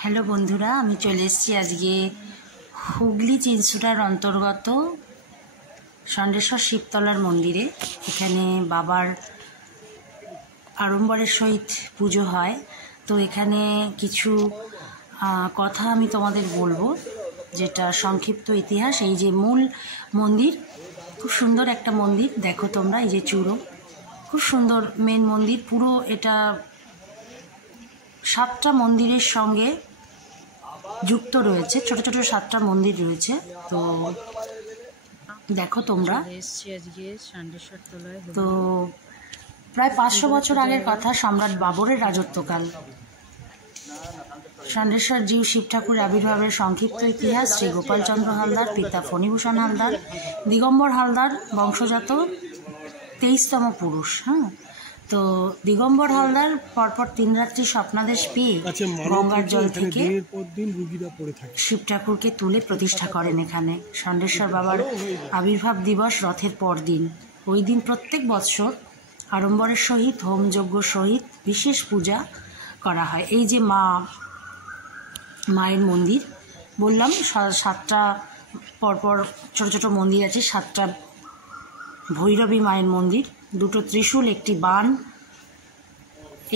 Hello বন্ধুরা, আমি চলে এসেছি আজকে হুগলি চিনসুটার অন্তর্গত ষণ্ঢেশ্বর শিবতলার মন্দিরে। এখানে বাবার আড়ম্বরের সহিত পুজো হয়। তো এখানে কিছু কথা আমি তোমাদের বলবো, যেটা সংক্ষিপ্ত ইতিহাস। এই যে মূল মন্দির, খুব সুন্দর একটা মন্দির, দেখো তোমরা। এই যে চূড়ো, খুব সুন্দর মেন মন্দির। পুরো এটা 7টা মন্দিরের সঙ্গে যুক্ত রয়েছে, ছোট ছোট 7টা মন্দির রয়েছে। তো দেখো তোমরা। তো প্রায় 500 বছর আগের কথা, সম্রাট বাবরের রাজত্বকাল। ষণ্ঢেশ্বর জিউ শিব ঠাকুরের আবির্ভাবের সংক্ষিপ্ত ইতিহাস। শ্রী গোপালচন্দ্র হালদার, পিতা ফণীভূষণ হালদার, দিগম্বর হালদার বংশজাত 23তম পুরুষ। তো দিগম্বর হালদার পরপর 3 রাত্রি স্বপ্নাদেশ পেয়ে গঙ্গার জল থেকে শিব ঠাকুরকে তুলে প্রতিষ্ঠা করেন এখানে। ষণ্ঢেশ্বর বাবার আবির্ভাব দিবস রথের পর দিন। ওই দিন প্রত্যেক বৎসর আড়ম্বরের সহিত হোমযজ্ঞ সহিত বিশেষ পূজা করা হয়। এই যে মায়ের মন্দির বললাম, 7টা পরপর ছোট ছোট মন্দির আছে। 7টা ভৈরবী মায়ের মন্দির, 2টো ত্রিশূল, একটি বান,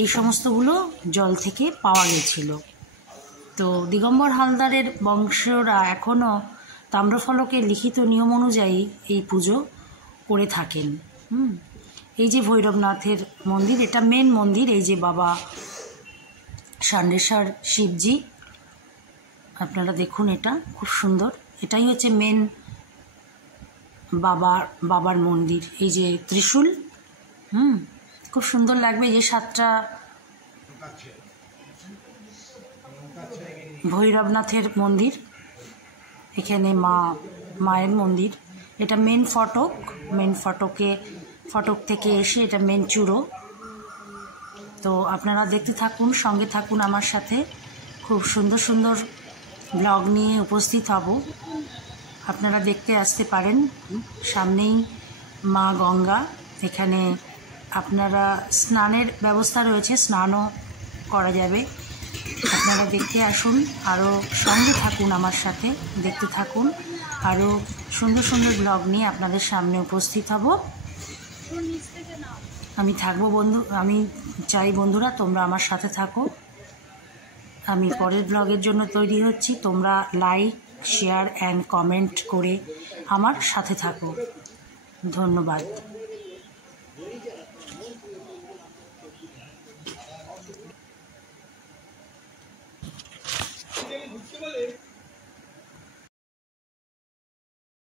এই সমস্তগুলো জল থেকে পাওয়া গেছিল। তো দিগম্বর হালদারের বংশরা এখনও তাম্রফলকে লিখিত নিয়ম অনুযায়ী এই পুজো করে থাকেন। এই যে ভৈরবনাথের মন্দির, এটা মেন মন্দির। এই যে বাবা ষণ্ঢেশ্বর শিবজি, আপনারা দেখুন, এটা খুব সুন্দর। এটাই হচ্ছে মেন বাবার মন্দির। এই যে ত্রিশূল, খুব সুন্দর লাগবে। এই যে 7টা ভৈরবনাথের মন্দির, এখানে মায়ের মন্দির। এটা মেন ফটক থেকে এসে এটা মেন চূড়ো। তো আপনারা দেখতে থাকুন, সঙ্গে থাকুন আমার সাথে। খুব সুন্দর সুন্দর ব্লগ নিয়ে উপস্থিত হব, আপনারা দেখতে আসতে পারেন। সামনেই মা গঙ্গা, এখানে আপনারা স্নানের ব্যবস্থা রয়েছে, স্নানও করা যাবে। আপনারা দেখতে আসুন, আরও সঙ্গে থাকুন আমার সাথে, দেখতে থাকুন। আরও সুন্দর সুন্দর ব্লগ নিয়ে আপনাদের সামনে উপস্থিত হব। আমি থাকবো আমি চাই বন্ধুরা তোমরা আমার সাথে থাকো। আমি পরের ব্লগের জন্য তৈরি হচ্ছি। তোমরা লাইক, শেয়ার অ্যান্ড কমেন্ট করে আমার সাথে থাকো। ধন্যবাদ।